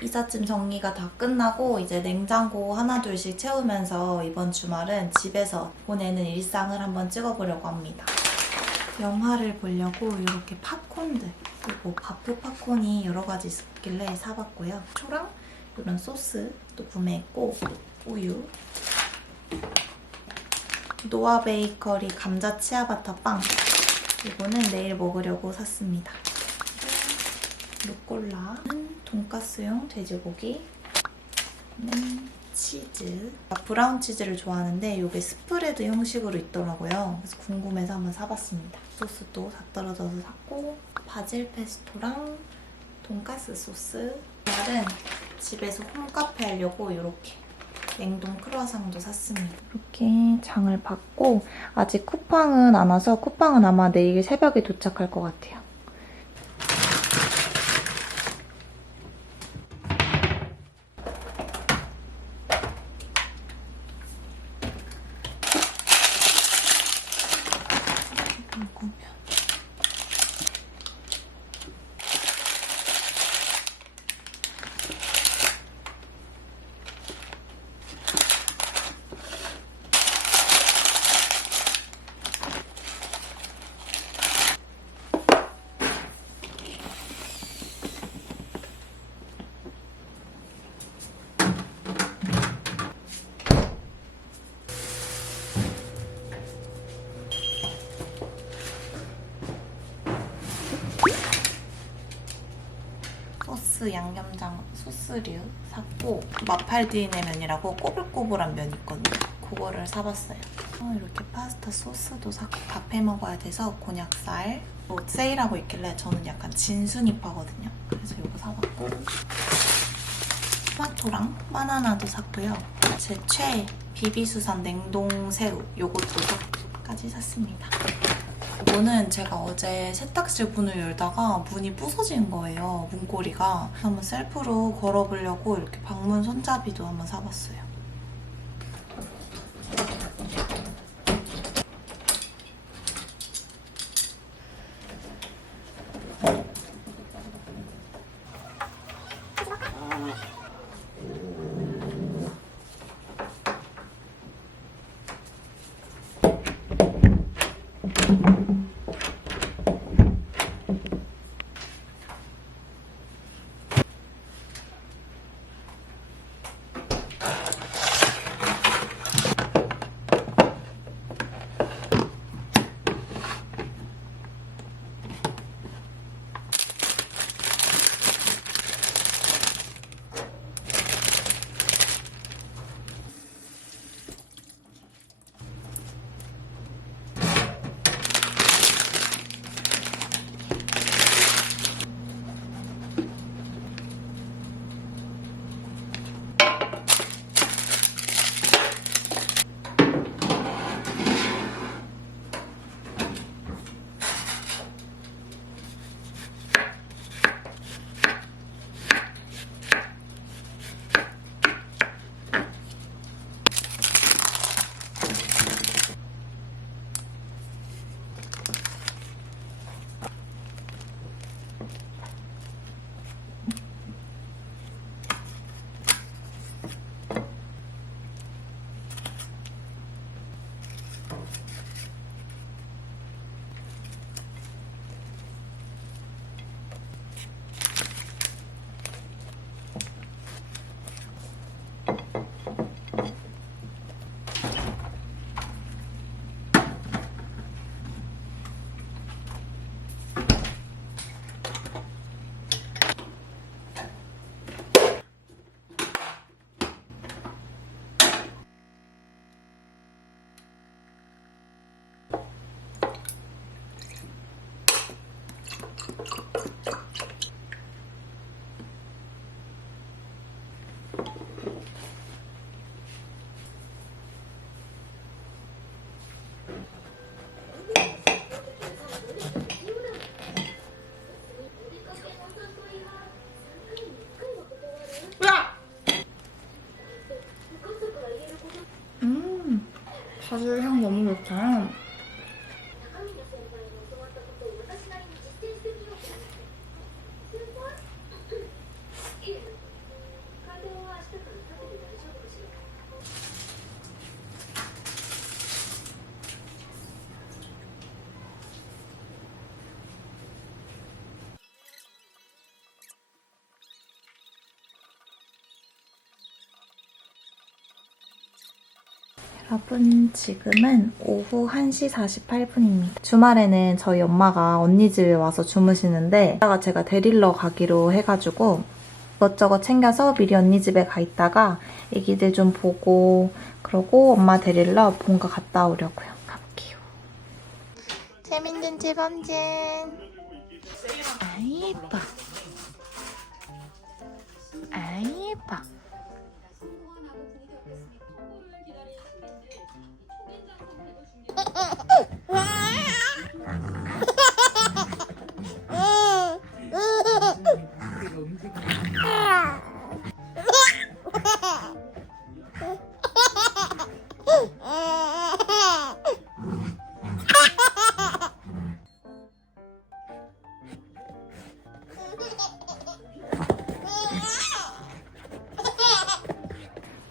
이삿짐 정리가 다 끝나고 이제 냉장고 하나둘씩 채우면서 이번 주말은 집에서 보내는 일상을 한번 찍어보려고 합니다. 영화를 보려고 이렇게 팝콘들, 그리고 바프 팝콘이 여러 가지 있길래 사봤고요. 초랑 이런 소스도 구매했고, 우유, 노아 베이커리 감자 치아바타 빵, 이거는 내일 먹으려고 샀습니다. 루꼴라, 돈가스용 돼지고기, 치즈. 브라운 치즈를 좋아하는데 이게 스프레드 형식으로 있더라고요. 그래서 궁금해서 한번 사봤습니다. 소스도 다 떨어져서 샀고, 바질 페스토랑 돈가스 소스. 오늘은 집에서 홈카페 하려고 이렇게 냉동 크루아상도 샀습니다. 이렇게 장을 봤고, 아직 쿠팡은 안 와서 쿠팡은 아마 내일 새벽에 도착할 것 같아요. 소스, 양념장 소스류 샀고, 마팔디네 면이라고 꼬불꼬불한 면 있거든요. 그거를 사봤어요. 이렇게 파스타 소스도 사고 밥 해먹어야 돼서 곤약살 세일하고 있길래 저는 약간 진순이파거든요. 그래서 이거 사봤고, 토마토랑 바나나도 샀고요. 제 최애 비비수산 냉동새우 요것도까지 샀습니다. 이거는 제가 어제 세탁실 문을 열다가 문이 부서진 거예요, 문고리가. 그래서 한번 셀프로 걸어보려고 이렇게 방문 손잡이도 한번 사봤어요. 바질 향 너무 좋다. 여러분, 지금은 오후 1시 48분입니다. 주말에는 저희 엄마가 언니 집에 와서 주무시는데 이따가 제가 데리러 가기로 해가지고 이것저것 챙겨서 미리 언니 집에 가 있다가 애기들 좀 보고 그러고 엄마 데리러 본가 갔다 오려고요. 가볼게요. 재밌는 집 언젠. 아, 예뻐. 아, 예뻐.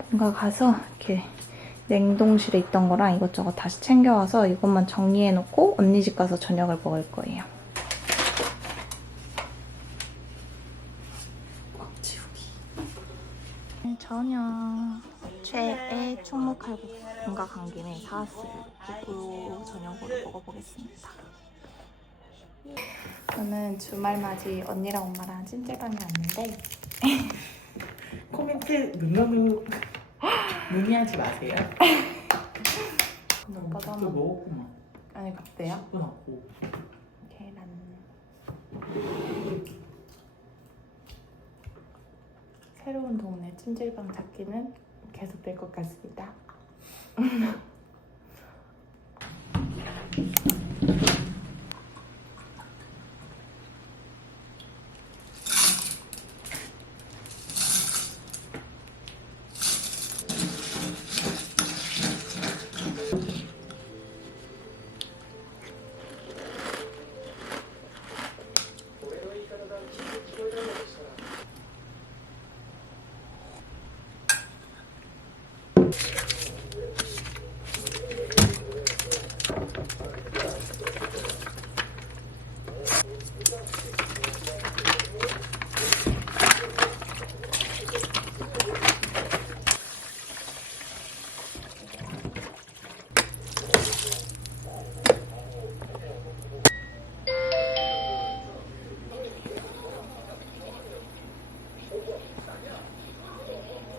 뭔가 가서 이렇게 냉동실에 있던 거랑 이것저것 다시 챙겨와서 이것만 정리해놓고 언니 집 가서 저녁을 먹을 거예요. 꽉 치우기. 저녁. 최애 충무칼국수 본가 간 김에 사왔어요. 그리고 저녁으로 먹어보겠습니다. 저는 주말맞이 언니랑 엄마랑 찜질방에 왔는데 코멘트 눈으로 무미하지 마세요. 오빠도 또 한번 먹었구만. 아니 갑대요? 끊었고. 계란. 새로운 동네 찜질방 찾기는 계속될 것 같습니다.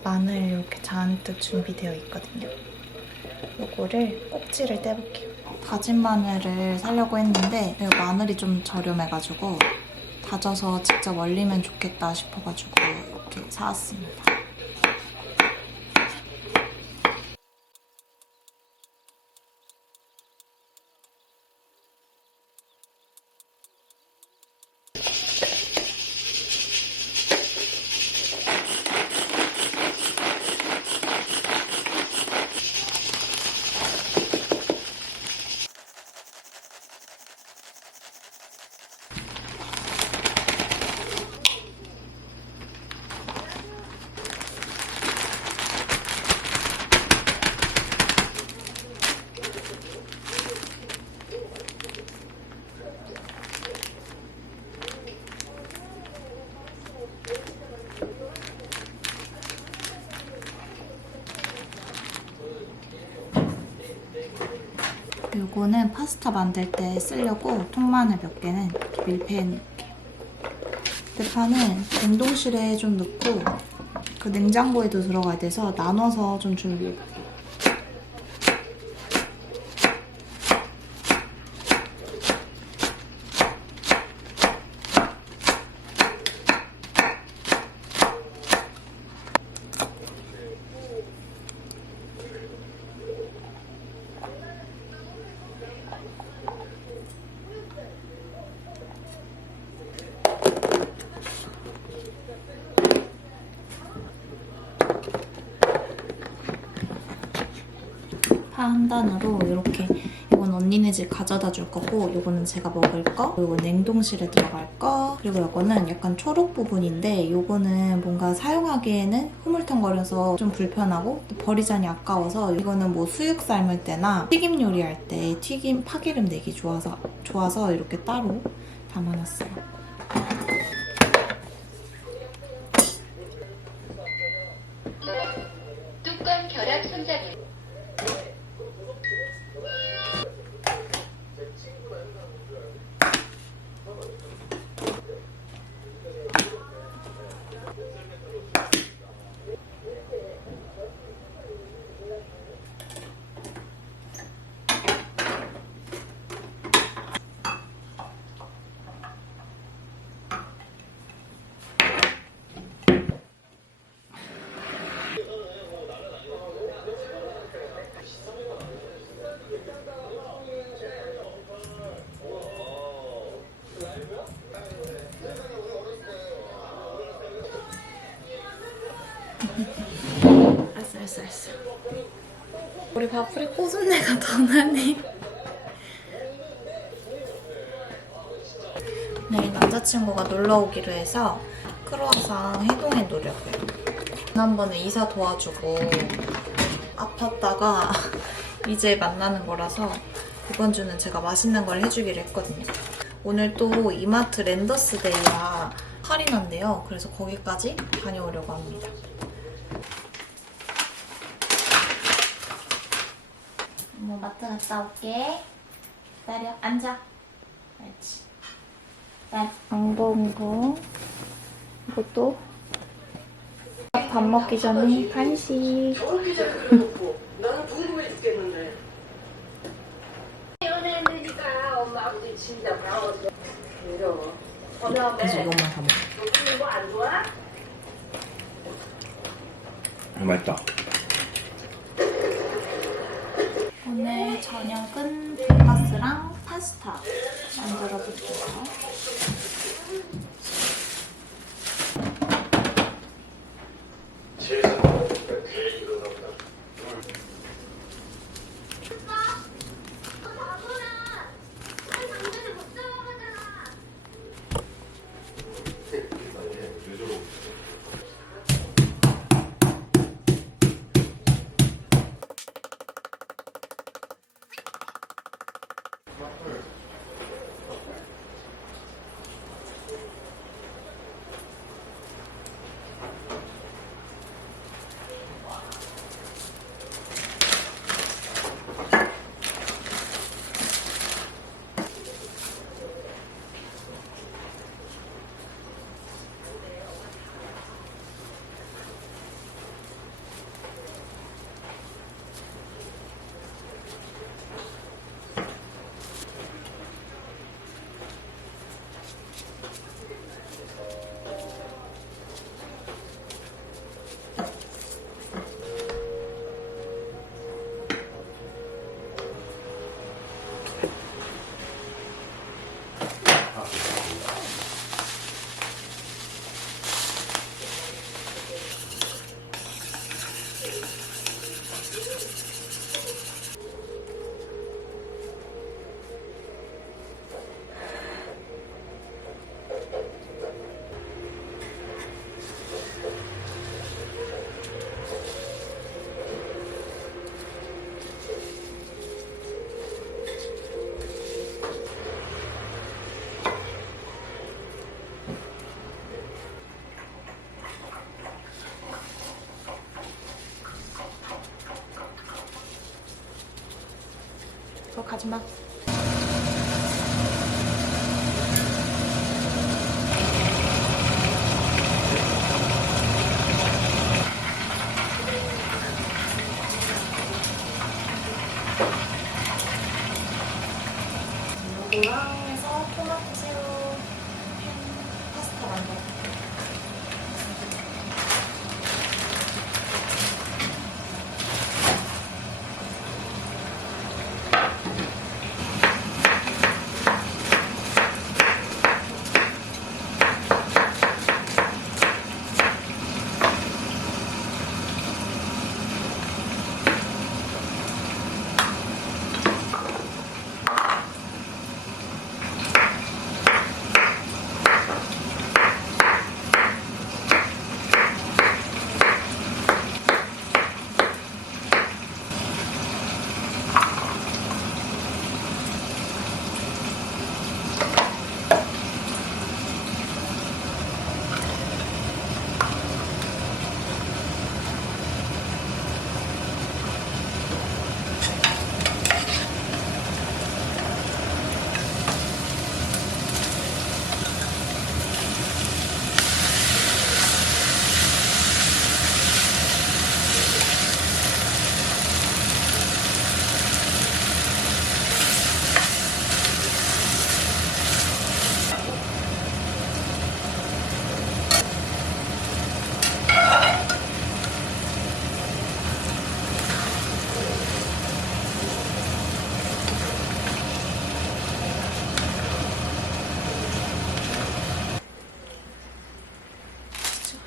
마늘 이렇게 잔뜩 준비되어 있거든요. 요거를 꼭지를 떼볼게요. 다진 마늘을 사려고 했는데 마늘이 좀 저렴해가지고 다져서 직접 얼리면 좋겠다 싶어가지고 이렇게 사왔습니다. 요거는 파스타 만들 때 쓰려고 통마늘 몇 개는 이렇게 밀폐해 놓을게요. 대파는 냉동실에 좀 넣고 그 냉장고에도 들어가야 돼서 나눠서 좀 준비해볼게요. 파 한 단으로 이렇게 이건 언니네 집 가져다 줄 거고 이거는 제가 먹을 거 그리고 냉동실에 들어갈 거 그리고 이거는 약간 초록 부분인데 이거는 뭔가 사용하기에는 흐물텅거려서 좀 불편하고 또 버리자니 아까워서 이거는 뭐 수육 삶을 때나 튀김 요리할 때 튀김 파기름 내기 좋아서 이렇게 따로 담아놨어요. 뚜껑 결합 손잡이. 알았어. 우리 밥풀이 꼬순내가 더 나네. 네, 남자친구가 놀러 오기로 해서 크루아상 해동해 놓으려고요. 지난번에 이사 도와주고 아팠다가 이제 만나는 거라서 이번 주는 제가 맛있는 걸 해주기로 했거든요. 오늘 또 이마트 랜더스 데이라 할인한대요. 그래서 거기까지 다녀오려고 합니다. 뭐 마트 갔다 올게. 기다려. 앉아. 그렇지. 안 먹은 거. 이것도 밥 먹기 전에 간식. 나는 궁금해 죽겠는데. 연애하니까 엄마 아버지 진짜 바라거든. 그래요. 그다음에 그래서 이것만 다 먹어. 너 이거 안 좋아? 맛있다. 오늘 저녁은 돈가스랑 파스타 만들어 볼게요. 그거 가지마. 요거랑 해서 토마토 새우 햄 파스타 만들어.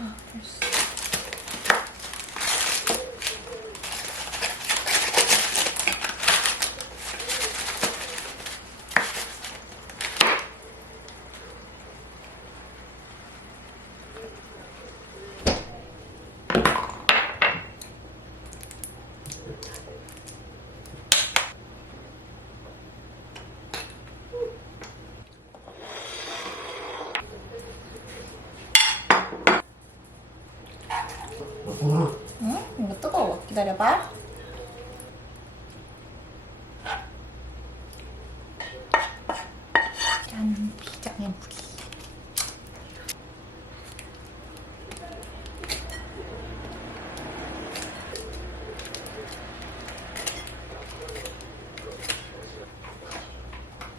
아, 벌써. 응? 이거 뜨거워. 기다려봐. 짠, 비장의 무기.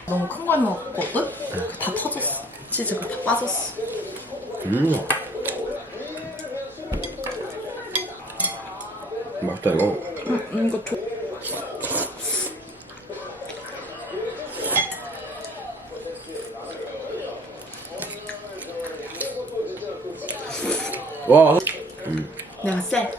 너무 큰 걸 먹었거든? 다 터졌어. 치즈가 다 빠졌어. 맛있다 이거. 이거 줘. 와. 내가 쎄.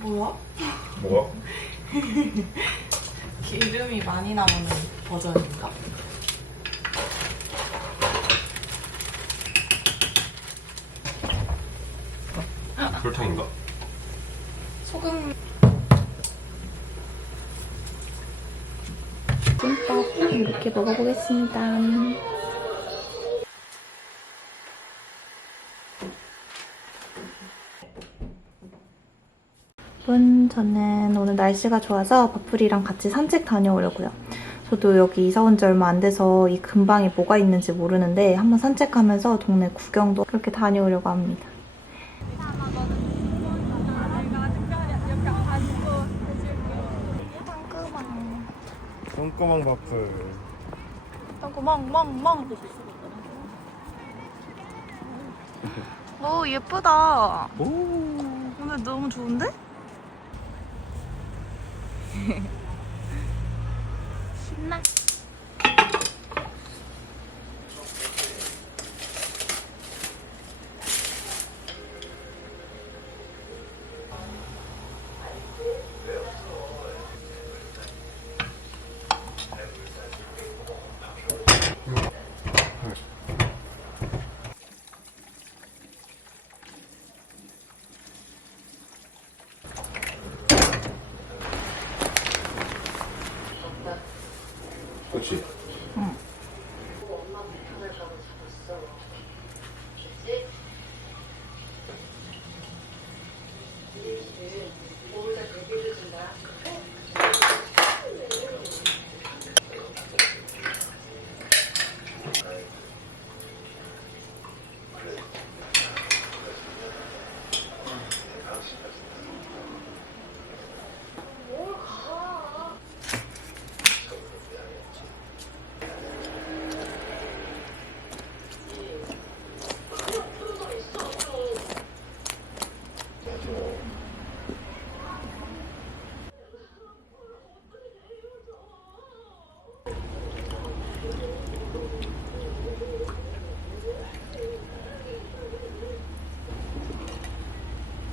뭐야? 뭐야? 기름이 많이 나오는 버전인가? 설탕인가? 소금. 김밥 이렇게 먹어보겠습니다. 저는 오늘 날씨가 좋아서 바풀이랑 같이 산책 다녀오려고요. 저도 여기 이사 온 지 얼마 안 돼서 이 근방에 뭐가 있는지 모르는데 한번 산책하면서 동네 구경도 그렇게 다녀오려고 합니다. 똥구멍 바풀. 멍멍멍. 오, 예쁘다. 오늘 너무 좋은데? 신나. 그렇지. 응.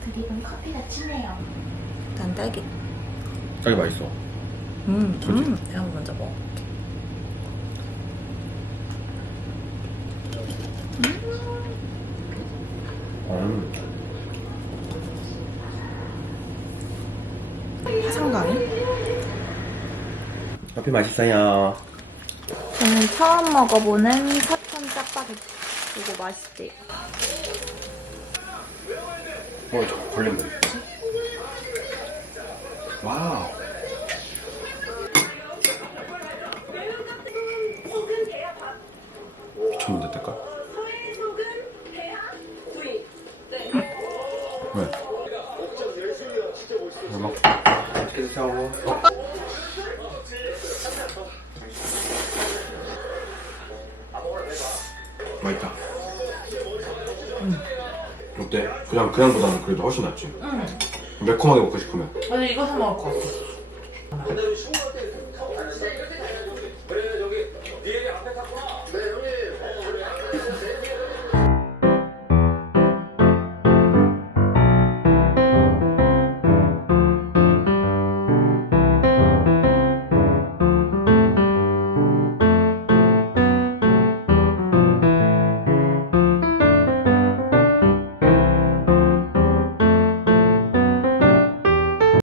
드립은 커피가 진해요. 난 딸기. 딸기 맛있어. 내가 먼저 먹어볼게. 화상강이? 커피 맛있어요. 저는 처음 먹어보는 사천 짜파게티. 이거 맛있대요. 저 걸렸네. 와우. 미쳤는데 때깔. 왜? 막 치즈 샤워. 맛있다. 어때? 그냥보다는 그래도 훨씬 낫지. 매콤하게 먹고 싶으면. 아니 이거 사 먹을 것 같아. 근데 우리 신고할 때 타고 다녔어? 그래 저기 니엘이 앞에 탔구나. 네 형님.